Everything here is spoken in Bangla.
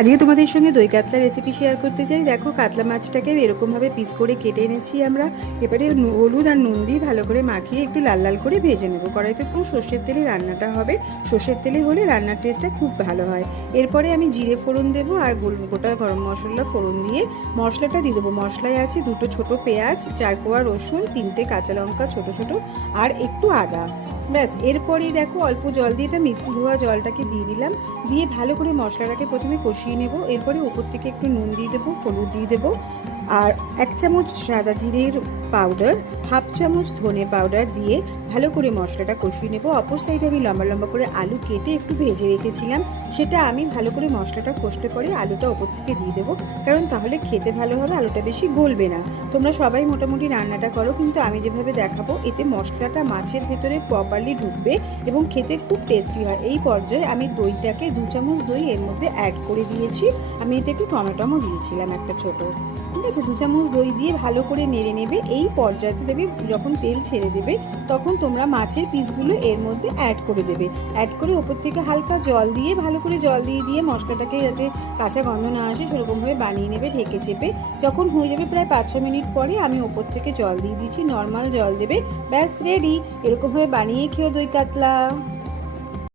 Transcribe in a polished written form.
আজকে তোমাদের সঙ্গে দই কাতলা রেসিপি শেয়ার করতে চাই। দেখো, কাতলা মাছটাকে এরকমভাবে পিস করে কেটে এনেছি আমরা। এবারে হলুদ আর নুন দিয়ে ভালো করে মাখিয়ে একটু লাল লাল করে ভেজে নেবো। কড়াইতে পুরো সর্ষের তেলে রান্নাটা হবে। সর্ষের তেলে হলে রান্নার টেস্টটা খুব ভালো হয়। এরপরে আমি জিরে ফোড়ন দেবো আর গোটা গরম মশলা ফোড়ন দিয়ে মশলাটা দিয়ে দেবো। মশলায় আছে 2টো ছোটো পেঁয়াজ, 4 কোয়া রসুন, 3টে কাঁচা লঙ্কা ছোটো ছোটো আর একটু আদা। ব্যাস, এরপরেই দেখো অল্প জল দিয়ে এটা মিক্সি ধোয়া জলটাকে দিয়ে দিলাম। দিয়ে ভালো করে মশলাটাকে প্রথমে কষিয়ে নেব। এরপরে ওপর থেকে একটু নুন দিয়ে দেবো, হলুদ দিয়ে দেবো আর 1 চামচ সাদা জিরের পাউডার, 1/2 চামচ ধনে পাউডার দিয়ে ভালো করে মশলাটা কষিয়ে নেব। অপর সাইডে আমি লম্বা লম্বা করে আলু কেটে একটু ভেজে রেখেছিলাম, সেটা আমি ভালো করে মশলাটা কষতে পরে আলুটা ওপর থেকে দিয়ে দেবো, কারণ তাহলে খেতে ভালো হবে, আলুটা বেশি গলবে না। তোমরা সবাই মোটামুটি রান্নাটা করো, কিন্তু আমি যেভাবে দেখাবো এতে মশলাটা মাছের ভেতরে প্রপারলি ঢুকবে এবং খেতে খুব টেস্টি হয়। এই পর্যায়ে আমি দইটাকে 2 চামচ দই এর মধ্যে অ্যাড করে দিয়েছি। আমি এতে একটু টমেটোও দিয়েছিলাম একটা ছোটো, ঠিক আছে। 2 চামচ দই দিয়ে ভালো করে নেড়ে নেবে। এই পর্যায়ে দেবে, যখন তেল ছেড়ে দেবে তখন তোমরা মাছের পিসগুলো এর মধ্যে অ্যাড করে দেবে। অ্যাড করে ওপর থেকে হালকা জল দিয়ে ভালো করে জল দিয়ে মশলাটাকে যাতে কাঁচা গন্ধ না আসে সেরকমভাবে বানিয়ে নেবে ঢেকে চেপে। যখন হয়ে যাবে প্রায় 5-6 মিনিট পরে আমি ওপর থেকে জল দিয়ে দিচ্ছি, নর্মাল জল দেবে। ব্যাস রেডি। এরকমভাবে বানিয়ে খেও দই কাতলা।